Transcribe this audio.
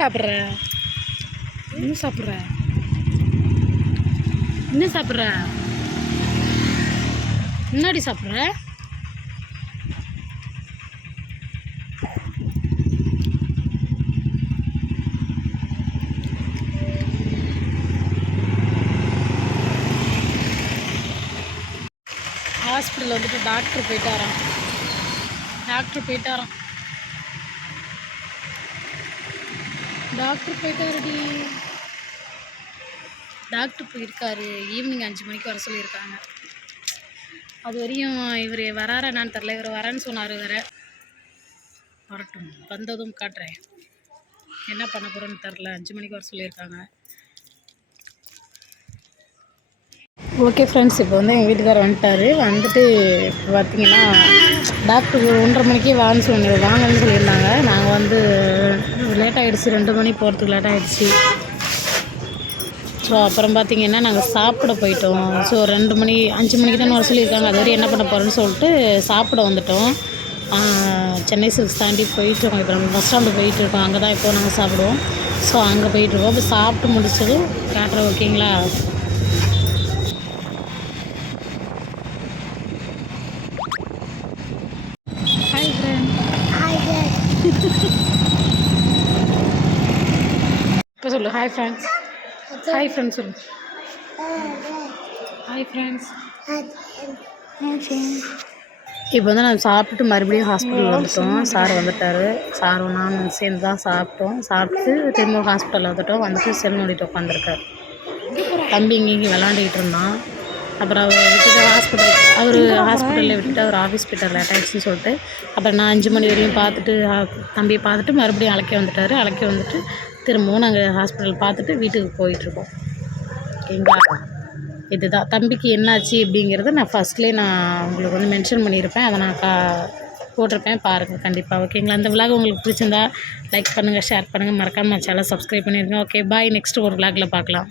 சாப்பிட்ற? என்ன சாப்பிட்ற? என்ன சாப்பிட்ற? முன்னாடி சாப்பிட்ற? ஹாஸ்பிட்டல் வந்துட்டு டாக்டர் போயிட்டாராம். டாக்டர் போயிட்டாருடி. டாக்டர் போயிருக்காரு. ஈவினிங் 5 மணிக்கு வர சொல்லியிருக்காங்க. அது வரையும் இவர் வராரா என்னான்னு தெரில. இவர் வரேன்னு சொன்னார். வரட்டும், வந்ததும் காட்டுறேன். என்ன பண்ண போகிறோன்னு தெரில. 5 மணிக்கு வர சொல்லியிருக்காங்க. ஓகே ஃப்ரெண்ட்ஸ், இப்போ வந்து எங்கள் வீட்டுக்காரர் வந்துட்டு பார்த்திங்கன்னா டாக்டர் 1:30 மணிக்கே வாங்கன்னு சொல்லியிருந்தாங்க. நாங்கள் வந்து லேட் ஆகிடுச்சு, 2 மணி போகிறதுக்கு லேட் ஆகிடுச்சு. ஸோ அப்புறம் பார்த்திங்கன்னா நாங்கள் சாப்பிட போயிட்டோம். ஸோ 2 மணி 5 மணிக்கு தான் வர சொல்லியிருக்காங்க. அது வரையும் என்ன பண்ண போகிறோன்னு சொல்லிட்டு சாப்பிட வந்துட்டோம். சென்னை சில்க்ஸ் தாண்டி போயிட்டுருக்கோம். இப்போ நம்ம பஸ் ஸ்டாண்டு போயிட்டுருக்கோம். அங்கே தான் இப்போது நாங்கள் சாப்பிடுவோம். ஸோ அங்கே போயிட்டுருக்கோம். இப்போ சாப்பிட்டு முடிச்சதும் காட்டுறோம். ஓகேங்களா? Hi friend. இப்போ சொல்லு ஹாய் ஃப்ரெண்ட்ஸ். ஹாய் ஃப்ரெண்ட்ஸ் சொல்லு. Hi friends. இப்போ வந்து நான் சாப்பிட்டுட்டு மறுபடியும் ஹாஸ்பிட்டல் வந்துட்டோம். சார் வந்துட்டார். சாரும் நானும் சேர்ந்து தான் சாப்பிட்டோம். சாப்பிட்டு திரும்ப ஹாஸ்பிட்டலில் வந்துட்டு செல் நோண்டிட்டு உட்காந்துருக்கார். தம்பி இங்கே விளாண்டுக்கிட்டு இருந்தான். அப்புறம் அவர் விட்டுட்டு ஹாஸ்பிட்டலில் விட்டுட்டு அவர் ஆஃபீஸ் போய்ட்டார். லேட் ஆகிடுச்சின்னு சொல்லிட்டு அப்புறம் நான் 5 மணி வரையும் பார்த்துட்டு தம்பியை பார்த்துட்டு மறுபடியும் அழைக்க வந்துட்டு திரும்பவும் நாங்கள் ஹாஸ்பிட்டல் பார்த்துட்டு வீட்டுக்கு போயிட்டுருக்கோம். ஓகேங்களா? இதுதான் தம்பிக்கு என்னாச்சு அப்படிங்கிறத நான் ஃபஸ்ட்லேயே உங்களுக்கு வந்து மென்ஷன் பண்ணியிருப்பேன். அதை நான் போட்டிருப்பேன், பாருங்கள் கண்டிப்பாக. ஓகேங்களா? இந்த விலாக் உங்களுக்கு பிடிச்சிருந்தா லைக் பண்ணுங்கள், ஷேர் பண்ணுங்கள், மறக்காமல் சேனலை சப்ஸ்கிரைப் பண்ணிடுங்க. Okay bye. நெக்ஸ்ட்டு ஒரு விலாகில் பார்க்கலாம்.